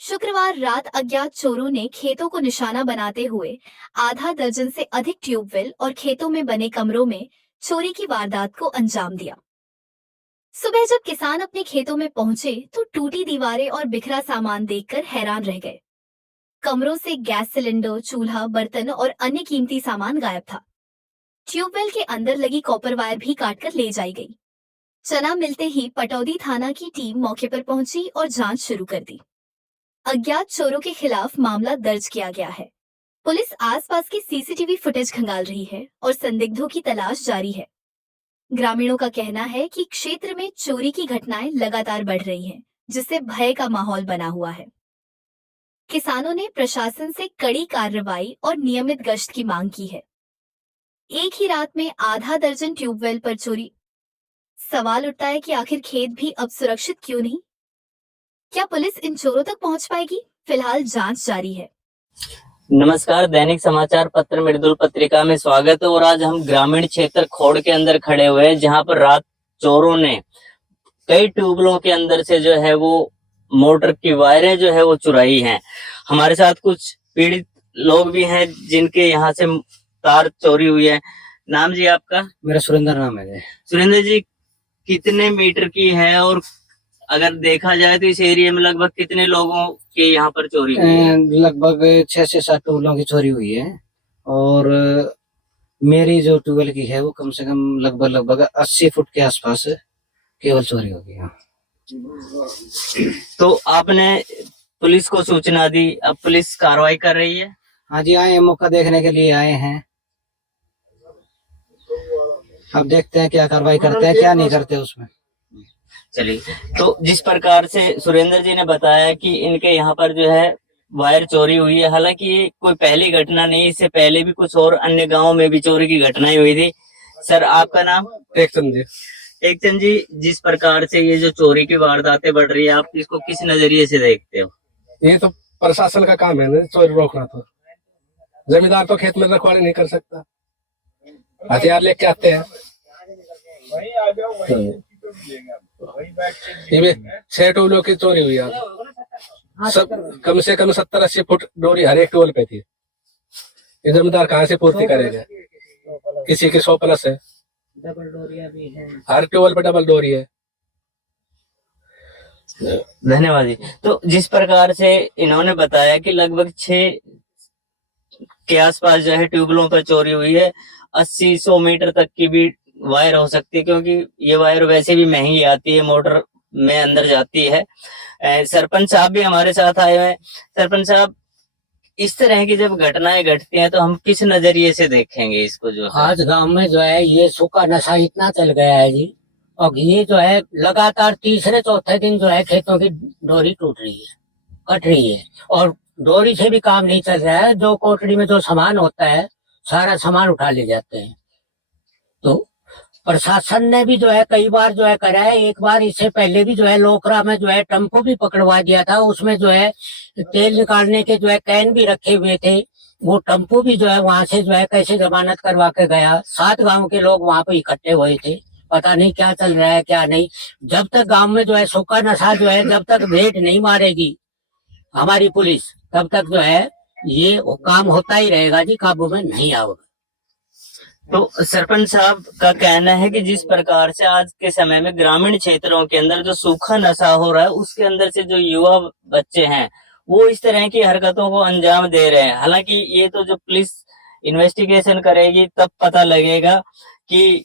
शुक्रवार रात अज्ञात चोरों ने खेतों को निशाना बनाते हुए आधा दर्जन से अधिक ट्यूबवेल और खेतों में बने कमरों में चोरी की वारदात को अंजाम दिया। सुबह जब किसान अपने खेतों में पहुंचे तो टूटी दीवारें और बिखरा सामान देखकर हैरान रह गए। कमरों से गैस सिलेंडर, चूल्हा, बर्तन और अन्य कीमती सामान गायब था। ट्यूबवेल के अंदर लगी कॉपर वायर भी काटकर ले जाई गई। चना मिलते ही पटौदी थाना की टीम मौके पर पहुंची और जांच शुरू कर दी। अज्ञात चोरों के खिलाफ मामला दर्ज किया गया है। पुलिस आसपास की सीसीटीवी फुटेज खंगाल रही है और संदिग्धों की तलाश जारी है। ग्रामीणों का कहना है कि क्षेत्र में चोरी की घटनाएं लगातार बढ़ रही हैं, जिससे भय का माहौल बना हुआ है। किसानों ने प्रशासन से कड़ी कार्रवाई और नियमित गश्त की मांग की है। एक ही रात में आधा दर्जन ट्यूबवेल पर चोरी। सवाल उठता है कि आखिर खेत भी अब सुरक्षित क्यों नहीं? क्या पुलिस इन चोरों तक पहुंच पाएगी? फिलहाल जांच जारी है। नमस्कार, दैनिक समाचार पत्र मृदुल पत्रिका में स्वागत है। और आज हम ग्रामीण क्षेत्र खोड़ के अंदर खड़े हुए हैं, जहां पर रात चोरों ने कई ट्यूबवेलों के अंदर से जो है वो मोटर की वायरें जो है वो चुराई हैं। हमारे साथ कुछ पीड़ित लोग भी हैं जिनके यहाँ से तार चोरी हुई है। नाम जी आपका? मेरा सुरेंद्र नाम है। सुरेंद्र जी, कितने मीटर की है और अगर देखा जाए तो इस एरिया में लगभग कितने लोगों के यहाँ पर चोरी हुई है? लगभग 6 से 7 ट्यूबवेलों की चोरी हुई है और मेरी जो ट्यूबवेल की है वो कम से कम लगभग 80 फुट के आसपास केवल चोरी हो गई है। तो आपने पुलिस को सूचना दी, अब पुलिस कार्रवाई कर रही है? हाँ जी, आए हैं, मौका देखने के लिए आए हैं। अब देखते हैं क्या कार्रवाई करते हैं, क्या नहीं करते उसमें। चलिए, तो जिस प्रकार से सुरेंद्र जी ने बताया कि इनके यहाँ पर जो है वायर चोरी हुई है, हालांकि ये कोई पहली घटना नहीं, इससे पहले भी कुछ और अन्य गांवों में भी चोरी की घटनाएं हुई थी। सर, आपका नाम? टेकचंद जी। टेकचंद जी, जिस प्रकार से ये जो चोरी की वारदातें बढ़ रही है, आप इसको किस नजरिए से देखते हो? ये तो प्रशासन का काम है ना, चोरी रोकना। तो जमींदार तो खेत में रखवाली नहीं कर सकता, हथियार लेके आते हैं। ये 6 ट्यूबवेलों की चोरी हुई आज। सब कम से कम 70-80 फुट डोरी हर एक ट्यूबवेल पे थी। ये जमींदार कहाँ से पूर्ति करेगा? किसी की 100+ है, डबल डोरिया भी है, हर ट्यूबवेल पे डबल डोरी है। धन्यवाद जी। तो जिस प्रकार से इन्होंने बताया कि लगभग 6 के आसपास जो है ट्यूबवेलों पर चोरी हुई है, 80-100 मीटर तक की भी वायर हो सकती है, क्योंकि ये वायर वैसे भी महंगी आती है, मोटर में अंदर जाती है। सरपंच साहब भी हमारे साथ आए हुए हैं। सरपंच साहब, इस तरह की जब घटनाएं घटती हैं तो हम किस नजरिए से देखेंगे इसको? जो आज गांव में जो है ये सूखा नशा इतना चल गया है जी, और ये जो है लगातार तीसरे चौथे दिन जो है खेतों की डोरी टूट रही है, कट रही है, और डोरी से भी काम नहीं चल रहा है। जो कोठड़ी में जो सामान होता है सारा सामान उठा ले जाते हैं। तो प्रशासन ने भी जो है कई बार जो है करा है। एक बार इससे पहले भी जो है लोकरा में जो है टेम्पो भी पकड़वा दिया था, उसमें जो है तेल निकालने के जो है कैन भी रखे हुए थे। वो टेम्पो भी जो है वहां से जो है कैसे जमानत करवा के गया। 7 गांव के लोग वहां पे इकट्ठे हुए थे। पता नहीं क्या चल रहा है क्या नहीं। जब तक गांव में जो है सूखा नशा जो है जब तक रेड नहीं मारेगी हमारी पुलिस, तब तक जो है ये काम होता ही रहेगा जी, काबू में नहीं आओगे। तो सरपंच साहब का कहना है कि जिस प्रकार से आज के समय में ग्रामीण क्षेत्रों के अंदर जो सूखा नशा हो रहा है, उसके अंदर से जो युवा बच्चे हैं वो इस तरह की हरकतों को अंजाम दे रहे हैं। हालांकि ये तो जो पुलिस इन्वेस्टिगेशन करेगी तब पता लगेगा कि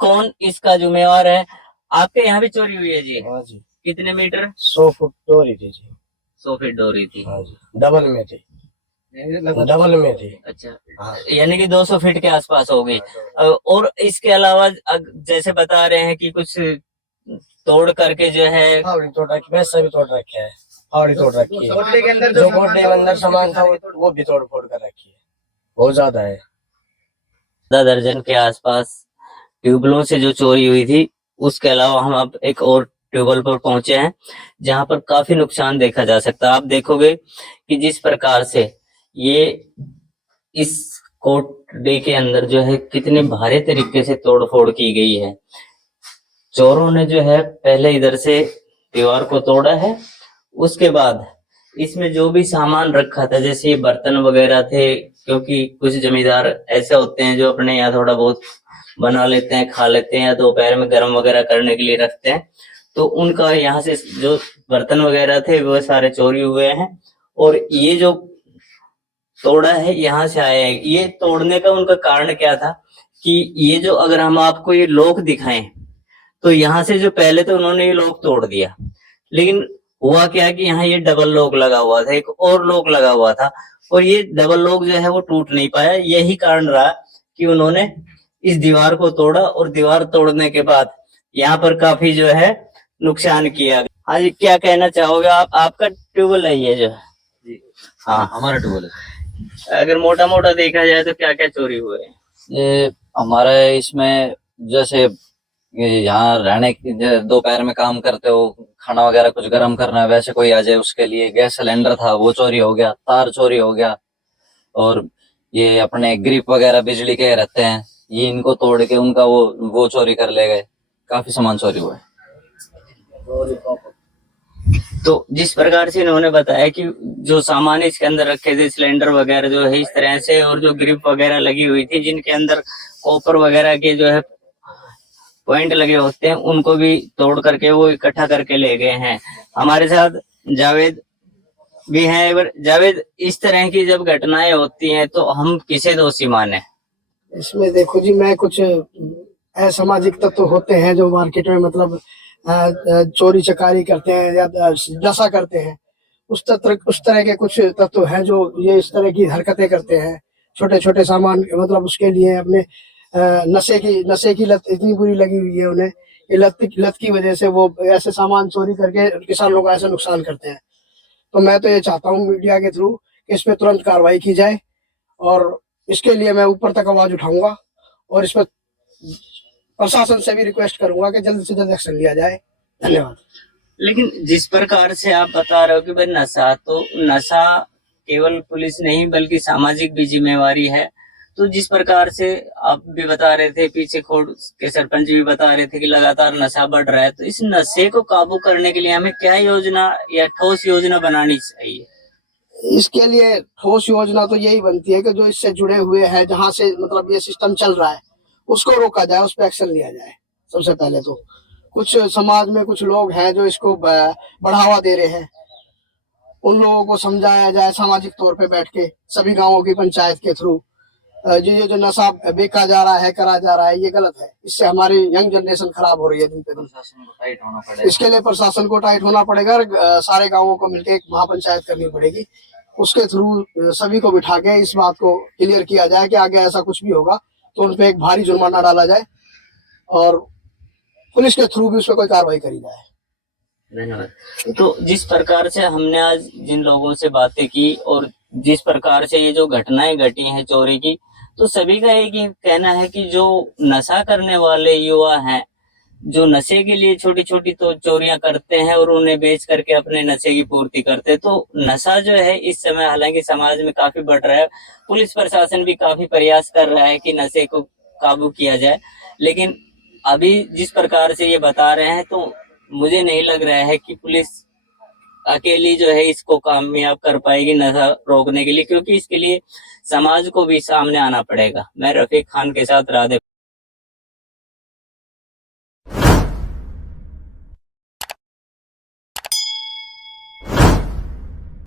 कौन इसका जिम्मेवार है। आपके यहाँ भी चोरी हुई है जी? हाँ जी। कितने मीटर? 100 फुट डोरी थी जी। 100 फीट डोरी थी? हाँ जी, डबल में थी। डबल में थी। अच्छा, यानी कि 200 फीट के आसपास हो गई। और इसके अलावा जैसे बता रहे हैं कि कुछ तोड़ करके जो है फावड़ी तोड़ रखी, वैसा भी तोड़ रखा है, फावड़ी तोड़ रखी है। कोठड़ी के अंदर जो कोठड़ी के अंदर सामान था वो भी तोड़ फोड़ कर रखी है। बहुत ज्यादा है। आधा दर्जन के आसपास ट्यूबवेलों से जो चोरी हुई थी। उसके अलावा हम अब एक और ट्यूबवेल पर पहुंचे हैं जहां पर काफी नुकसान देखा जा सकता है। आप देखोगे कि जिस प्रकार से ये इस कोठड़ी के अंदर जो है कितने भारी तरीके से तोड़फोड़ की गई है। चोरों ने जो है पहले इधर से दीवार को तोड़ा है, उसके बाद इसमें जो भी सामान रखा था, जैसे ये बर्तन वगैरह थे, क्योंकि कुछ जमींदार ऐसे होते हैं जो अपने यहाँ थोड़ा बहुत बना लेते हैं, खा लेते हैं, या दोपहर में गर्म वगैरह करने के लिए रखते हैं, तो उनका यहाँ से जो बर्तन वगैरह थे वो सारे चोरी हुए हैं। और ये जो तोड़ा है यहाँ से आया है। ये तोड़ने का उनका कारण क्या था कि ये जो, अगर हम आपको ये लॉक दिखाएं तो यहाँ से जो पहले तो उन्होंने ये लॉक तोड़ दिया, लेकिन हुआ क्या कि यहाँ ये डबल लॉक लगा हुआ था, एक और लॉक लगा हुआ था, और ये डबल लॉक जो है वो टूट नहीं पाया। यही कारण रहा कि उन्होंने इस दीवार को तोड़ा, और दीवार तोड़ने के बाद यहाँ पर काफी जो है नुकसान किया। हाँ जी, क्या कहना चाहोगे आप? आपका ट्यूबवेल है ये जो? हाँ, हमारा ट्यूबवेल है। अगर मोटा मोटा देखा जाए तो क्या क्या चोरी हुए हैं? ये हमारे इसमें जैसे यहाँ रहने दोपहर में काम करते हो, खाना वगैरह कुछ गर्म करना है, वैसे कोई आ जाए उसके लिए गैस सिलेंडर था वो चोरी हो गया, तार चोरी हो गया, और ये अपने ग्रिप वगैरह बिजली के रहते हैं, ये इनको तोड़ के उनका वो चोरी कर ले गए। काफी सामान चोरी हुआ है। तो जिस प्रकार से इन्होंने बताया कि जो सामान इसके अंदर रखे थे, सिलेंडर वगैरह जो है इस तरह से, और जो ग्रिप वगैरह लगी हुई थी जिनके अंदर कॉपर वगैरह के जो है पॉइंट लगे होते हैं, उनको भी तोड़ करके वो इकट्ठा करके ले गए हैं। हमारे साथ जावेद भी हैं। जावेद, इस तरह की जब घटनाएं होती हैं तो हम किसे दोषी माने? इसमें देखो जी, मैं कुछ असामाजिक तत्व होते हैं जो मार्केट में मतलब चोरी चकारी करते हैं या नशा करते हैं, उस तरह के कुछ तत्व हैं जो ये इस तरह की हरकतें करते हैं। छोटे छोटे सामान मतलब उसके लिए अपने नशे की लत इतनी बुरी लगी हुई है उन्हें, ये लत की वजह से वो ऐसे सामान चोरी करके किसानों का ऐसा नुकसान करते हैं। तो मैं तो ये चाहता हूँ मीडिया के थ्रू इस पे तुरंत कार्रवाई की जाए, और इसके लिए मैं ऊपर तक आवाज उठाऊंगा, और इस पर प्रशासन से भी रिक्वेस्ट करूंगा कि जल्द से जल्द एक्शन लिया जाए। धन्यवाद। लेकिन जिस प्रकार से आप बता रहे हो कि भाई नशा, तो नशा केवल पुलिस नहीं बल्कि सामाजिक भी जिम्मेवारी है। तो जिस प्रकार से आप भी बता रहे थे, पीछे खोड़ के सरपंच भी बता रहे थे कि लगातार नशा बढ़ रहा है, तो इस नशे को काबू करने के लिए हमें क्या योजना या ठोस योजना बनानी चाहिए? इसके लिए ठोस योजना तो यही बनती है कि जो इससे जुड़े हुए हैं, जहां से मतलब ये सिस्टम चल रहा है, उसको रोका जाए, उस पर एक्शन लिया जाए। सबसे पहले तो कुछ समाज में कुछ लोग हैं जो इसको बढ़ावा दे रहे हैं, उन लोगों को समझाया जाए सामाजिक तौर पे बैठ के, सभी गांवों की पंचायत के थ्रू। ये जो नशा बेचा जा रहा है, करा जा रहा है, ये गलत है। इससे हमारी यंग जनरेशन खराब हो रही है दिन पे दिन। इसके लिए प्रशासन को टाइट होना पड़ेगा, सारे गांवों को मिलकर एक महापंचायत करनी पड़ेगी। उसके थ्रू सभी को बिठा के इस बात को क्लियर किया जाए कि आगे ऐसा कुछ भी होगा तो उन पे एक भारी जुर्माना डाला जाए, और पुलिस के थ्रू भी उस पर कोई कार्रवाई करी जाए। धन्यवाद। तो जिस प्रकार से हमने आज जिन लोगों से बातें की, और जिस प्रकार से ये जो घटनाएं घटी हैं चोरी की, तो सभी का एक ही कहना है कि जो नशा करने वाले युवा हैं, जो नशे के लिए छोटी छोटी तो चोरियां करते हैं और उन्हें बेच करके अपने नशे की पूर्ति करते हैं, तो नशा जो है इस समय हालांकि समाज में काफी बढ़ रहा है, पुलिस प्रशासन भी काफी प्रयास कर रहा है कि नशे को काबू किया जाए, लेकिन अभी जिस प्रकार से ये बता रहे हैं तो मुझे नहीं लग रहा है कि पुलिस अकेली जो है इसको कामयाब कर पाएगी नशा रोकने के लिए, क्योंकि इसके लिए समाज को भी सामने आना पड़ेगा। मैं रफीक खान के साथ राधे।